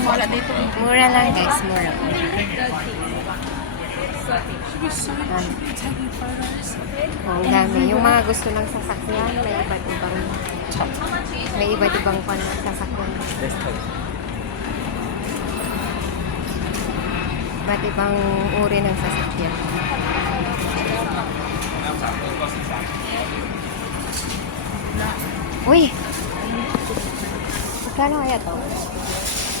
mura. Mura lang guys, mura. Ah. Oh, ang dami. Yung mga gusto ng sasakyan, may iba't ibang may iba't ibang pan sasakyan. Iba't ibang uri ng sasakyan. Uy! Magkano kaya to?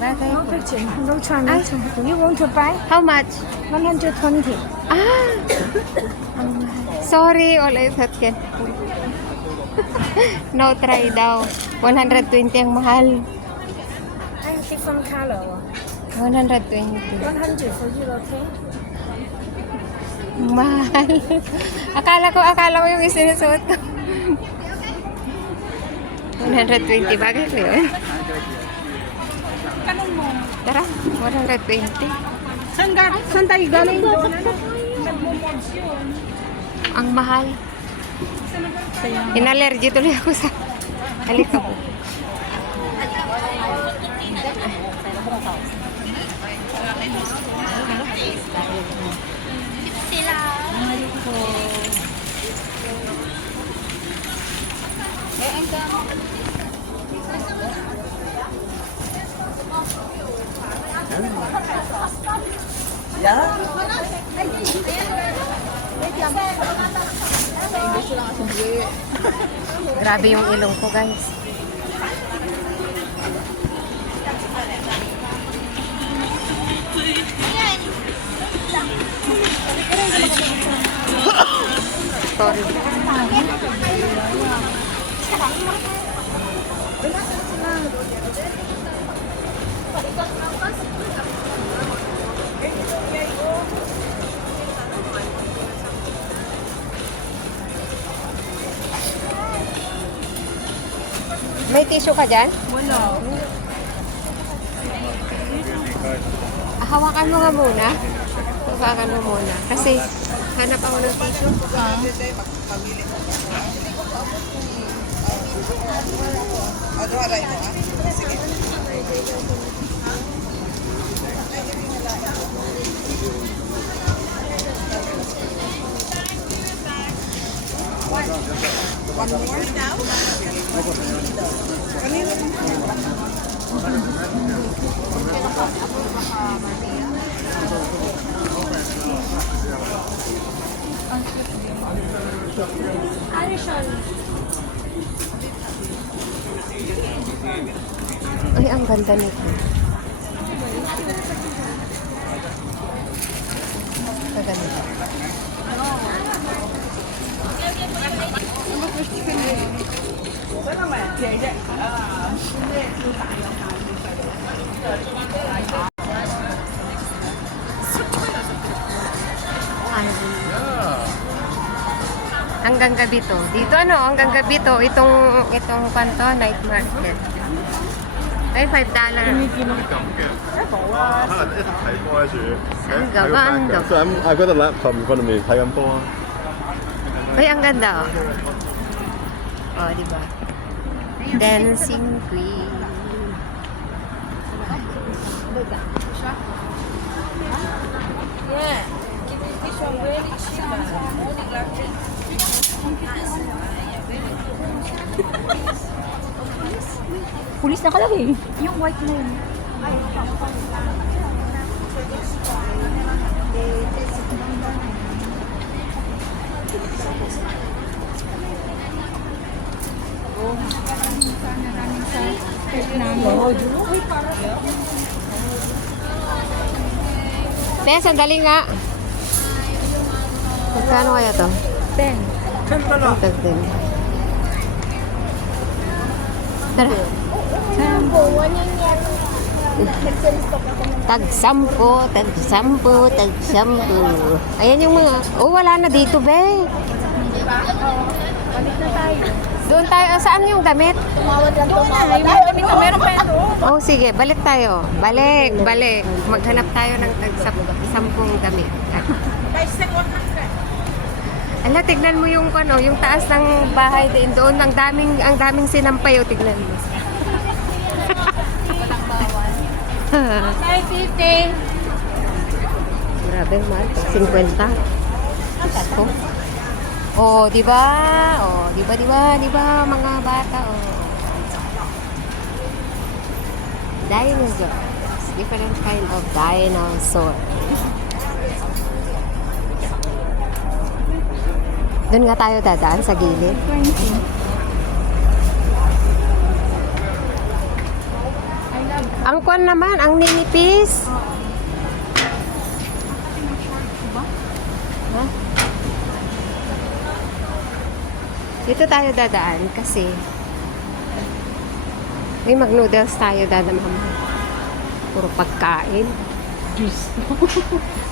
ko. No time. You want to buy? How much? 120. Ah! Mahal. Sorry, all I thought can. no try daw. 120 ang mahal. I different color. 120. 100 for you, okay? Mahal. akala ko, akala ko yung isinusuot ko. 120 bagay ko yun. Tara, 120. Saan, ga saan tayo galing. Ang mahal. Inalergy tuloy ako sa halika po. Grabe yung ilong ko, guys. Sorry. May tissue ka dyan? Wala. Ah, Hawakan mo nga muna. Hawakan mo muna. Kasi hanap ako ng tissue. Ay, ang ganda nito. Ang ganda. Ano? hanggang gabi to. Dito ano, hanggang gabi to, itong, itong panto, night market. Ay, 5 dollar. Ang ganda. So, I'm, I've got a laptop in front of me. Ay, ang ganda. Oh. Oh, di ba? Dancing Queen. Yeah. This one really cheap. Pulis na kalaki. Yung white na yun. Te, sandali nga. Magkano kaya to? 10. Tag din. Tara. Sampo, one yung ng Tag sampo, tag sampo, tag sampo. Ayan yung mga, oh wala na dito, be. Balik na tayo. Doon tayo, ah, saan yung damit? Tumawad lang tumawad. Meron, meron, meron pa yan doon. Oh, sige, balik tayo. Balik, balik. Maghanap tayo ng tag sampung damit. Ala, tignan mo yung ano, yung taas ng bahay din doon, ang daming ang daming sinampay, oh, tignan mo. Hi, Titi. Grabe, mahal. 50. Ako. Oh, di ba? Oh, di ba, di ba, di ba, mga bata, oh. Dinosaurs. Different kind of dinosaur. Doon nga tayo dadaan sa gilid. Ang kwan naman, ang ninipis. Ha? Dito tayo dadaan kasi may mag-noodles tayo dadaan mama. Puro pagkain.